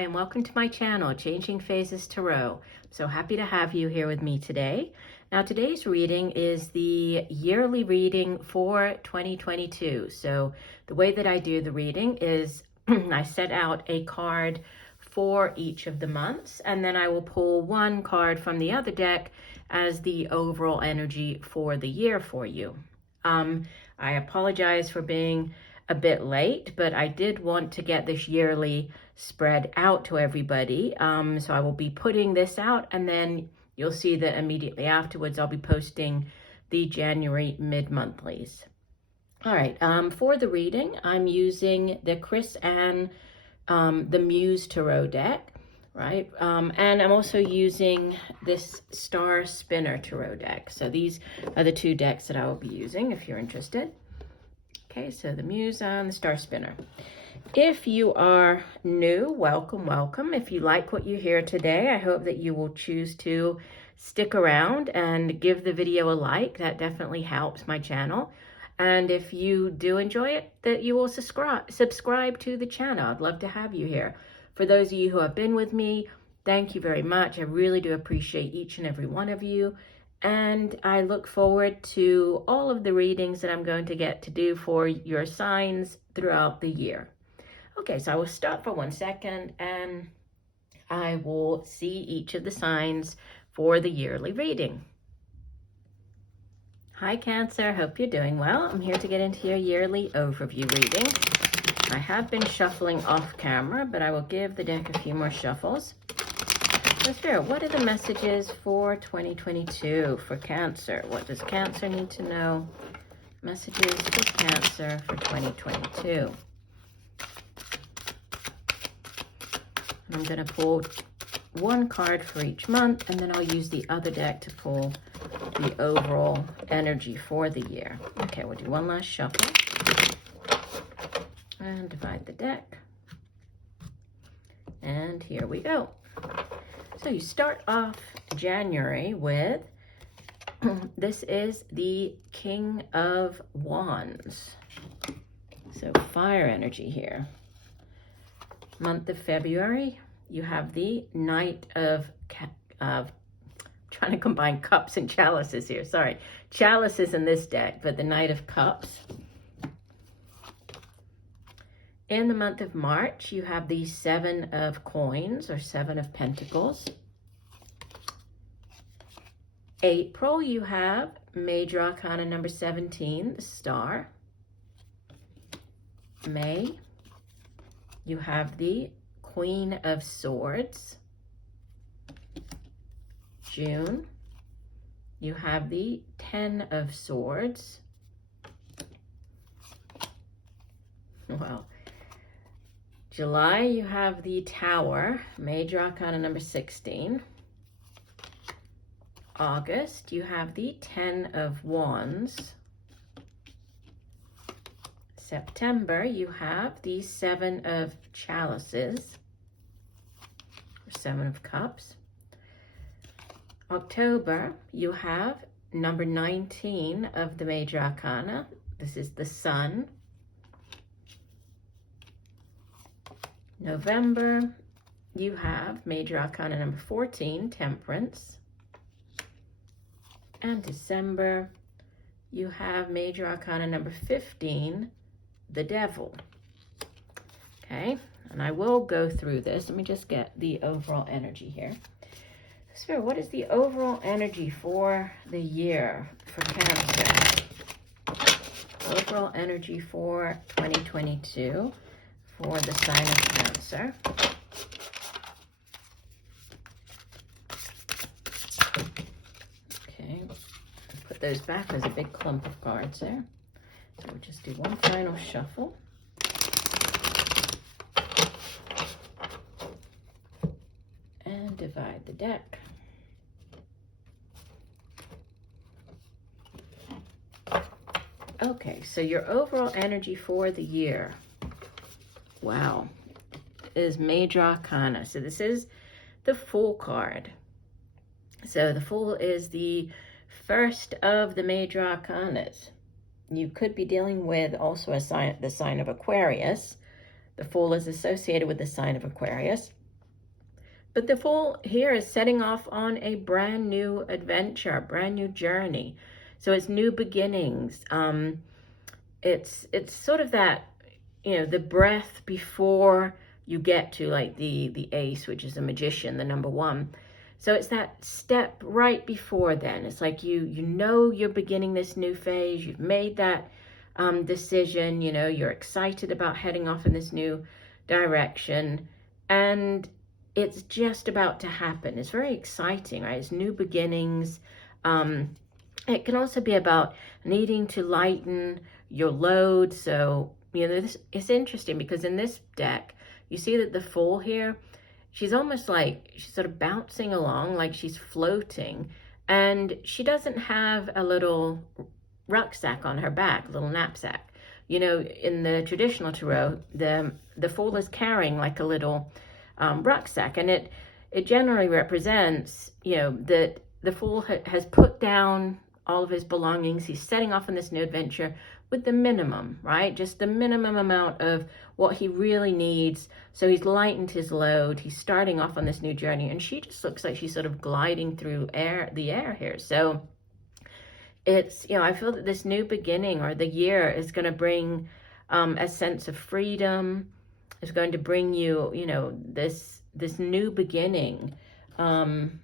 Hi, and welcome to my channel, Changing Phases Tarot. I'm so happy to have you here with me today. Now, today's reading is the yearly reading for 2022. So the way that I do the reading is I set out a card for each of the months, and then I will pull one card from the other deck as the overall energy for the year for you. I apologize for being a bit late, but I did want to get this yearly spread out to everybody. So I will be putting this out, and then you'll see that immediately afterwards I'll be posting the January mid-monthlies. All right, for the reading, I'm using the Chris Ann, the Muse Tarot deck, right? And I'm also using this Star Spinner Tarot deck. So these are the two decks that I will be using if you're interested. Okay, so the Muse and the Star Spinner. If you are new, welcome, welcome. If you like what you hear today, I hope that you will choose to stick around and give the video a like. That definitely helps my channel. And if you do enjoy it, that you will subscribe to the channel. I'd love to have you here. For those of you who have been with me, thank you very much. I really do appreciate each and every one of you. And I look forward to all of the readings that I'm going to get to do for your signs throughout the year. Okay, so I will stop for 1 second and I will see each of the signs for the yearly reading. Hi Cancer, hope you're doing well. I'm here to get into your yearly overview reading. I have been shuffling off camera, but I will give the deck a few more shuffles. So Spirit, what are the messages for 2022 for Cancer? What does Cancer need to know? Messages for Cancer for 2022. And I'm going to pull one card for each month, and then I'll use the other deck to pull the overall energy for the year. Okay, we'll do one last shuffle. And divide the deck. And here we go. So you start off January with, this is the King of Wands. So fire energy here. Month of February, you have the Knight of, trying to combine cups and chalices here, sorry. Chalices in this deck, but the Knight of Cups. In the month of March, you have the Seven of Coins or Seven of Pentacles. April, you have Major Arcana number 17, the Star. May, you have the Queen of Swords. June, you have the Ten of Swords. Wow. July, you have the Tower, Major Arcana number 16. August, you have the Ten of Wands. September, you have the Seven of Chalices, or Seven of Cups. October, you have number 19 of the Major Arcana. This is the Sun. November, you have Major Arcana number 14, Temperance. And December, you have Major Arcana number 15, the Devil. Okay, and I will go through this. Let me just get the overall energy here. So what is the overall energy for the year for Cancer? Overall energy for 2022 for the sign of Cancer. Okay, put those back. There's a big clump of cards there. So we'll just do one final shuffle. And divide the deck. Okay, so your overall energy for the year, wow, is Major Arcana. So this is the Fool card. So the Fool is the first of the Major Arcanas. You could be dealing with also the sign of Aquarius. The Fool is associated with the sign of Aquarius. But the Fool here is setting off on a brand new adventure, a brand new journey. So it's new beginnings. It's sort of that, the breath before you get to like the ace, which is a magician, the number one. So it's that step right before then. It's like you know you're beginning this new phase. You've made that decision. You're excited about heading off in this new direction, and it's just about to happen. It's very exciting, right? It's new beginnings. It can also be about needing to lighten your load. So, it's interesting because in this deck, you see that the Fool here, she's almost like she's sort of bouncing along, like she's floating, and she doesn't have a little rucksack on her back, a little knapsack. In the traditional tarot, the Fool is carrying like a little rucksack, and it generally represents, that the Fool has put down all of his belongings. He's setting off on this new adventure with the minimum, right? Just the minimum amount of what he really needs. So he's lightened his load. He's starting off on this new journey, and she just looks like she's sort of gliding through the air here. So it's, I feel that this new beginning or the year is going to bring a sense of freedom. It's going to bring you, this new beginning. And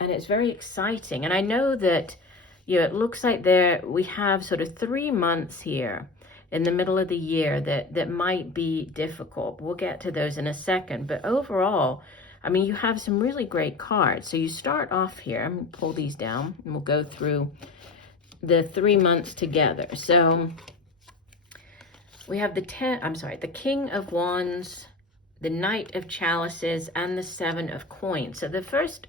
it's very exciting. And I know that, it looks like we have sort of 3 months here in the middle of the year that might be difficult. We'll get to those in a second. But overall, you have some really great cards. So you start off here. I'm going to pull these down, and we'll go through the 3 months together. So we have the King of Wands, the Knight of Chalices, and the Seven of Coins. So the first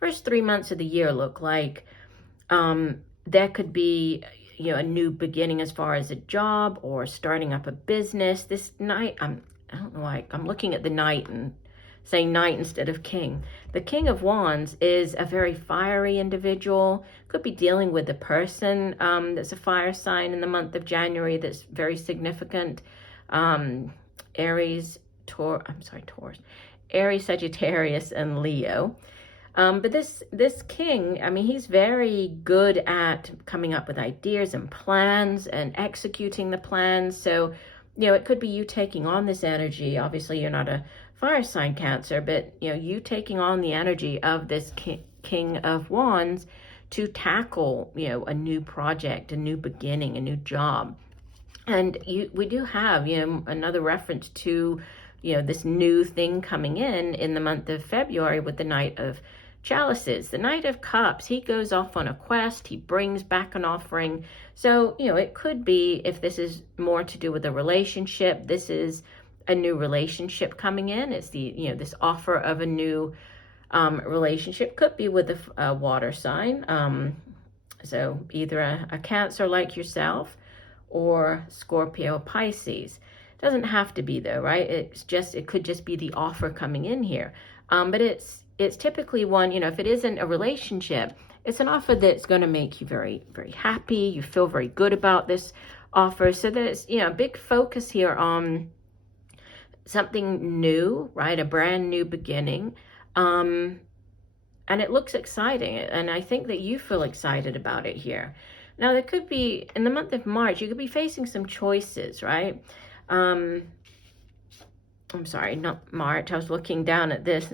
3 months of the year look like there could be, a new beginning as far as a job or starting up a business. This Knight, I don't know why I'm looking at the Knight and saying Knight instead of King. The King of Wands is a very fiery individual. Could be dealing with a person that's a fire sign in the month of January that's very significant. Aries, Sagittarius, and Leo. But this king, he's very good at coming up with ideas and plans and executing the plans. So, it could be you taking on this energy. Obviously, you're not a fire sign, Cancer, but, you taking on the energy of this King of Wands to tackle, a new project, a new beginning, a new job. And we do have, another reference to, this new thing coming in the month of February with the Knight of Chalices. The Knight of Cups, he goes off on a quest. He brings back an offering. So, it could be, if this is more to do with a relationship, this is a new relationship coming in. It's this offer of a new relationship. Could be with a water sign. So either a Cancer like yourself or Scorpio, Pisces. Doesn't have to be though, right? It could just be the offer coming in here. But it's typically one, if it isn't a relationship, it's an offer that's going to make you very, very happy. You feel very good about this offer. So there's, a big focus here on something new, right? A brand new beginning. And it looks exciting. And I think that you feel excited about it here. Now, there could be, in the month of March, you could be facing some choices, right? I'm sorry, not March. I was looking down at this.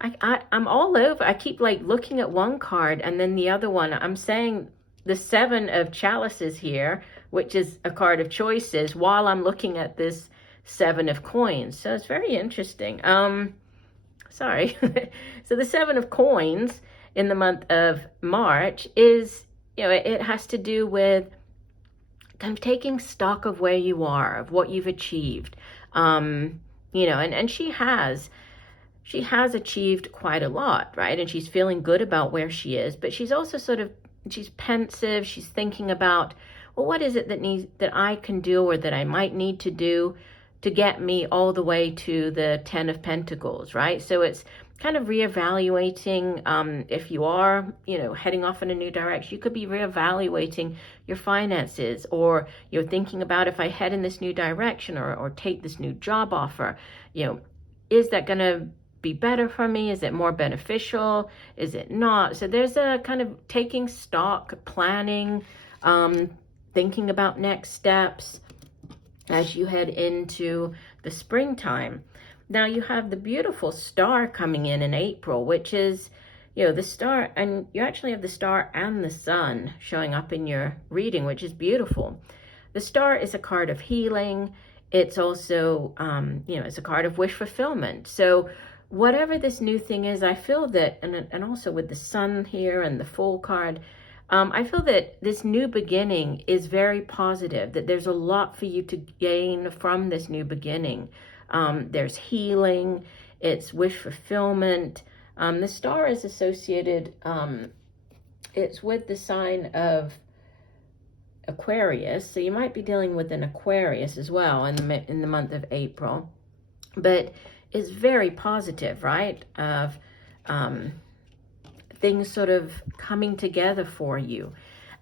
I'm all over. I keep looking at one card and then the other one. I'm saying the Seven of Chalices here, which is a card of choices, while I'm looking at this Seven of Coins. So it's very interesting. Sorry. So the Seven of Coins in the month of March is, it has to do with kind of taking stock of where you are, of what you've achieved. And she has achieved quite a lot, right? And she's feeling good about where she is, but she's also she's pensive. She's thinking about, well, what is it that I can do or that I might need to do to get me all the way to the 10 of Pentacles, right? So it's kind of reevaluating, if you are, heading off in a new direction, you could be reevaluating your finances, or you're thinking about, if I head in this new direction or take this new job offer, is that going to be better for me? Is it more beneficial? Is it not? So there's a kind of taking stock, planning, thinking about next steps as you head into the springtime. Now you have the beautiful star coming in April, which is, you know, the star, and you actually have the star and the sun showing up in your reading, which is beautiful. The star is a card of healing. It's also, you know, it's a card of wish fulfillment. So whatever this new thing is, I feel that, and also with the sun here and the Fool card, I feel that this new beginning is very positive, that there's a lot for you to gain from this new beginning. There's healing, it's wish fulfillment. The star is associated, it's with the sign of Aquarius, so you might be dealing with an Aquarius as well in the month of April, but it's very positive, right? Of things sort of coming together for you.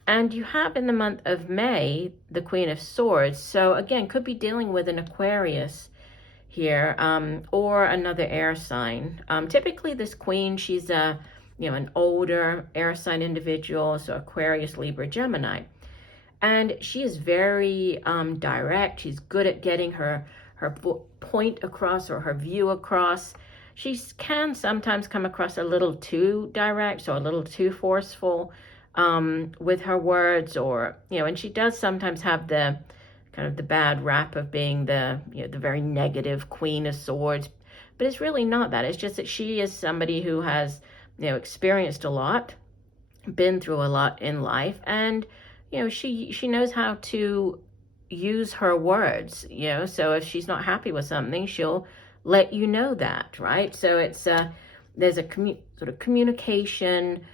And you have in the month of May the Queen of Swords, so again, could be dealing with an Aquarius here, or another air sign. Typically this queen, she's a, you know, an older air sign individual, so Aquarius, Libra, Gemini. And she is very direct. She's good at getting her point across, or her view across. She can sometimes come across a little too direct, so a little too forceful with her words, or, you know, and she does sometimes have the kind of the bad rap of being the, you know, the very negative Queen of Swords. But it's really not that. It's just that she is somebody who has, you know, experienced a lot, been through a lot in life, and, you know, she knows how to use her words, you know. So if she's not happy with something, she'll let you know that, right? So it's there's a sort of communication,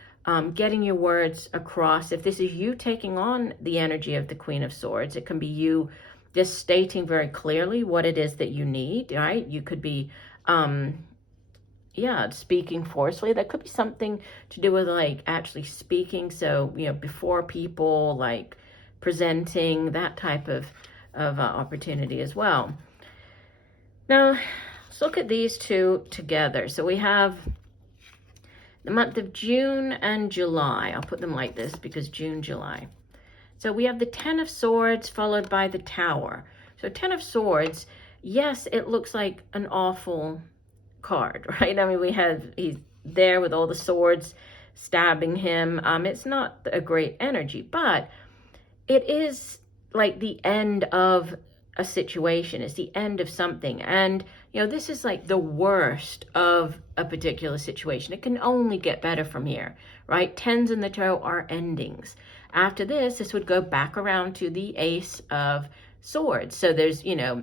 getting your words across. If this is you taking on the energy of the Queen of Swords, it can be you just stating very clearly what it is that you need, right? You could be speaking forcefully. That could be something to do with like actually speaking, so, you know, before people, like presenting, that type of opportunity as well. Now let's look at these two together. So we have the month of June and July. I'll put them like this because June, July. So we have the Ten of Swords followed by the Tower. So Ten of Swords, yes, it looks like an awful card, right? I mean, he's there with all the swords stabbing him. It's not a great energy, but it is like the end of a situation. It's the end of something. And, you know, this is like the worst of a particular situation. It can only get better from here, right? Tens in the tarot are endings. After this would go back around to the Ace of Swords. So there's, you know,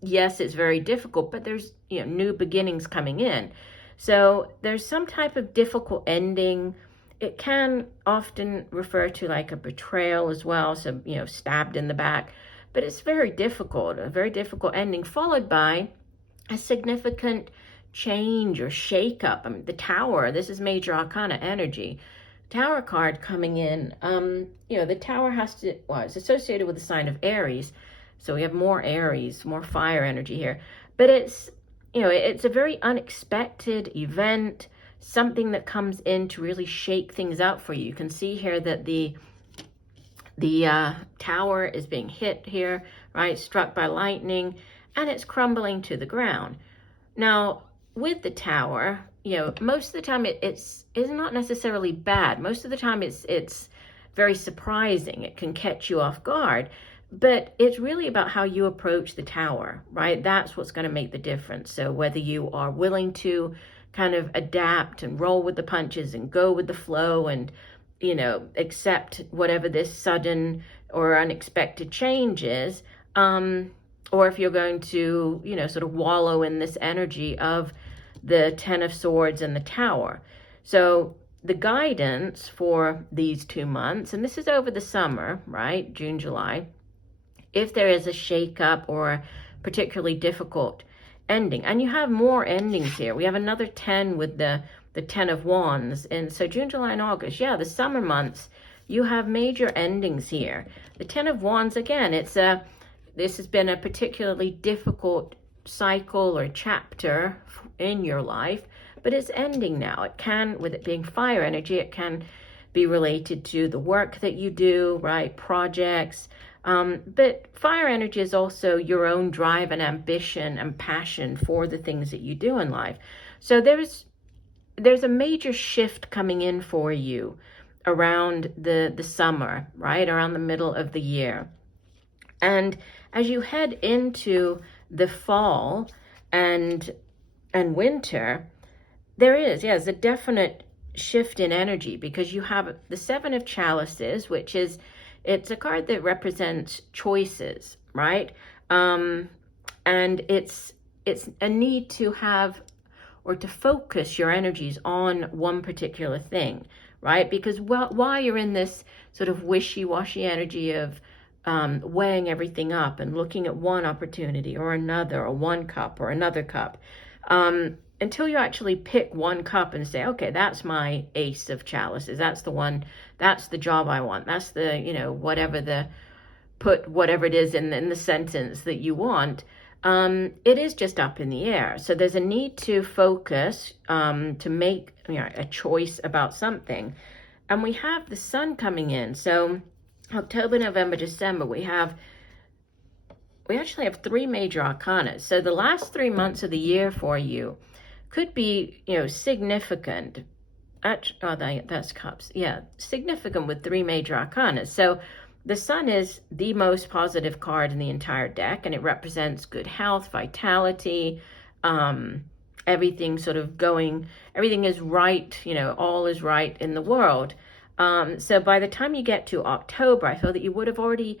yes, it's very difficult, but there's, you know, new beginnings coming in. So there's some type of difficult ending. It can often refer to like a betrayal as well. So, you know, stabbed in the back. But it's very difficult, a very difficult ending, followed by a significant change or shakeup. I mean, the Tower, this is major arcana energy. Tower card coming in, you know, the Tower has to, well, it's associated with the sign of Aries. So we have more Aries, more fire energy here. But it's, you know, it's a very unexpected event, something that comes in to really shake things out for you. You can see here that the Tower is being hit here, right? Struck by lightning, and it's crumbling to the ground. Now, with the Tower, you know, most of the time it's not necessarily bad. Most of the time it's very surprising. It can catch you off guard, but it's really about how you approach the Tower, right? That's what's going to make the difference. So whether you are willing to kind of adapt and roll with the punches and go with the flow and, you know, accept whatever this sudden or unexpected change is, or if you're going to, you know, sort of wallow in this energy of the Ten of Swords and the Tower. So the guidance for these 2 months, and this is over the summer, right? June, July. If there is a shakeup or particularly difficult ending, and you have more endings here. We have another 10 with the 10 of Wands. And so June, July, and August, yeah, the summer months, you have major endings here. The 10 of Wands, again, this has been a particularly difficult cycle or chapter in your life, but it's ending now. It can, with it being fire energy, it can be related to the work that you do, right? Projects. But fire energy is also your own drive and ambition and passion for the things that you do in life. So there's a major shift coming in for you around the summer, right? Around the middle of the year. And as you head into the fall and winter, there is, yes, a definite shift in energy, because you have the Seven of Chalices, which is, it's a card that represents choices, right? And it's a need to have, or to focus your energies on one particular thing, right? Because while you're in this sort of wishy-washy energy of weighing everything up and looking at one opportunity or another, or one cup or another cup, until you actually pick one cup and say, okay, that's my ace of chalices. That's the one, that's the job I want. That's the, whatever it is in the sentence that you want. It is just up in the air. So there's a need to focus, to make a choice about something. And we have the sun coming in. So October, November, December, we actually have 3 major arcana. So the last 3 months of the year for you could be, significant. That's cups. Yeah, significant with 3 major arcana. So the sun is the most positive card in the entire deck, and it represents good health, vitality, everything sort of going, everything is right, all is right in the world. So by the time you get to October, I feel that you would have already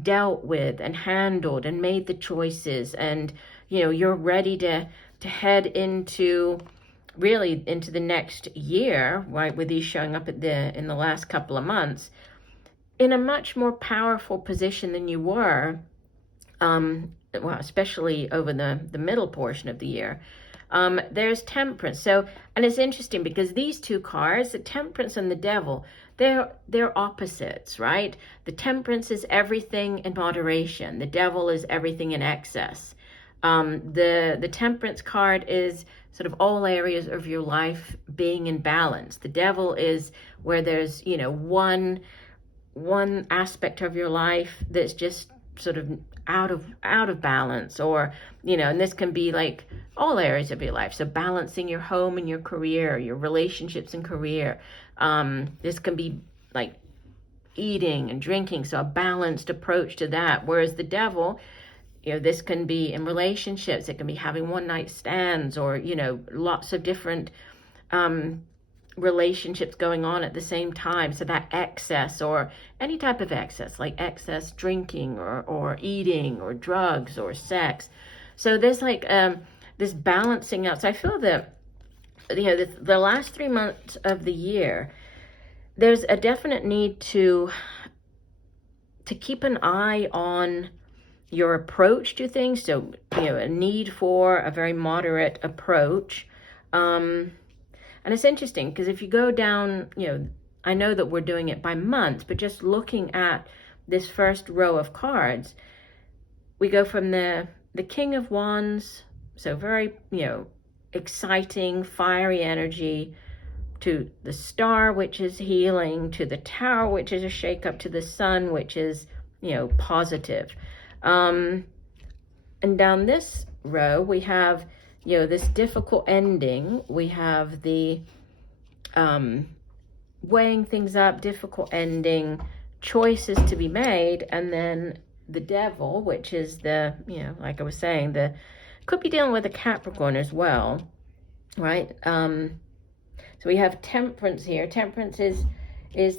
dealt with and handled and made the choices, and you're ready to head into the next year, right, with these showing up in the last couple of months in a much more powerful position than you were, especially over the middle portion of the year. There's Temperance. So, and it's interesting because these 2 cards, the Temperance and the Devil, they're opposites, right? The Temperance is everything in moderation. The Devil is everything in excess. The Temperance card is sort of all areas of your life being in balance. The Devil is where there's, one aspect of your life that's just sort of out of balance, or and this can be like all areas of your life. So balancing your home and your career, your relationships and career. This can be like eating and drinking, so a balanced approach to that. Whereas the Devil, this can be in relationships. It can be having one night stands, or lots of different relationships going on at the same time. So that excess, or any type of excess, like excess drinking or eating or drugs or sex. So there's like this balancing out. So I feel that the last 3 months of the year, there's a definite need to keep an eye on your approach to things. So a need for a very moderate approach. And it's interesting because if you go down, I know that we're doing it by month, but just looking at this first row of cards, we go from the King of Wands, so very, exciting, fiery energy, to the Star, which is healing, to the Tower, which is a shake-up, to the Sun, which is, positive. And down this row, we have, this difficult ending. We have the weighing things up, difficult ending, choices to be made, and then the Devil, which is the, like I was saying, could be dealing with a Capricorn as well, right? So we have Temperance here. Temperance is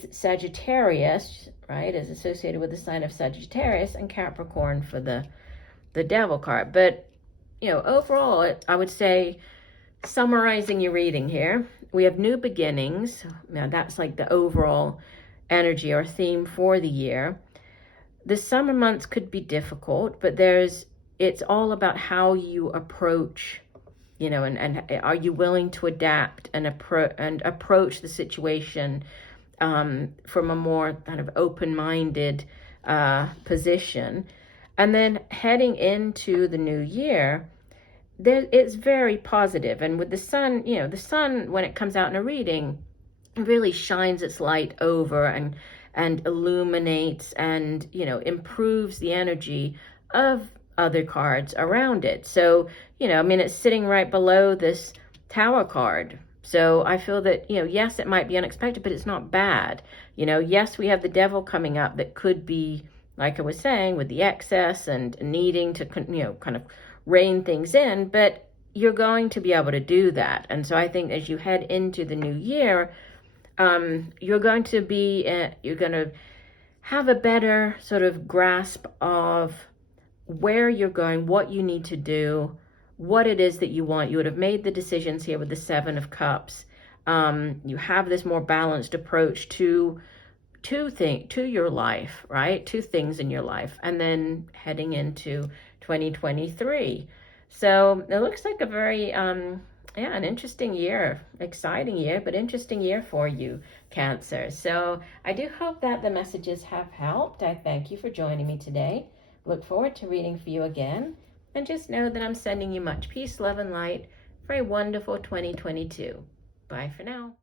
Sagittarius, right? Is associated with the sign of Sagittarius, and Capricorn for the Devil card. But overall, I would say, summarizing your reading here, we have new beginnings. Now that's like the overall energy or theme for the year. The summer months could be difficult, but it's all about how you approach, and are you willing to adapt and approach the situation from a more kind of open-minded position. And then heading into the new year, it's very positive. And with the sun, you know, the sun, when it comes out in a reading, really shines its light over and illuminates and, you know, improves the energy of other cards around it. So, you know, I mean, it's sitting right below this Tower card. So I feel that, you know, yes, it might be unexpected, but it's not bad. You know, yes, we have the Devil coming up that could be, like I was saying, with the excess and needing to, you know, kind of rein things in, but you're going to be able to do that. And so I think as you head into the new year, you're going to have a better sort of grasp of where you're going, what you need to do, what it is that you want. You would have made the decisions here with the Seven of Cups. You have this more balanced approach to your life, right? Two things in your life, and then heading into 2023. So it looks like a very an interesting year, exciting year, but interesting year for you, Cancer. So I do hope that the messages have helped. I thank you for joining me today. Look forward to reading for you again. And just know that I'm sending you much peace, love, and light for a wonderful 2022. Bye for now.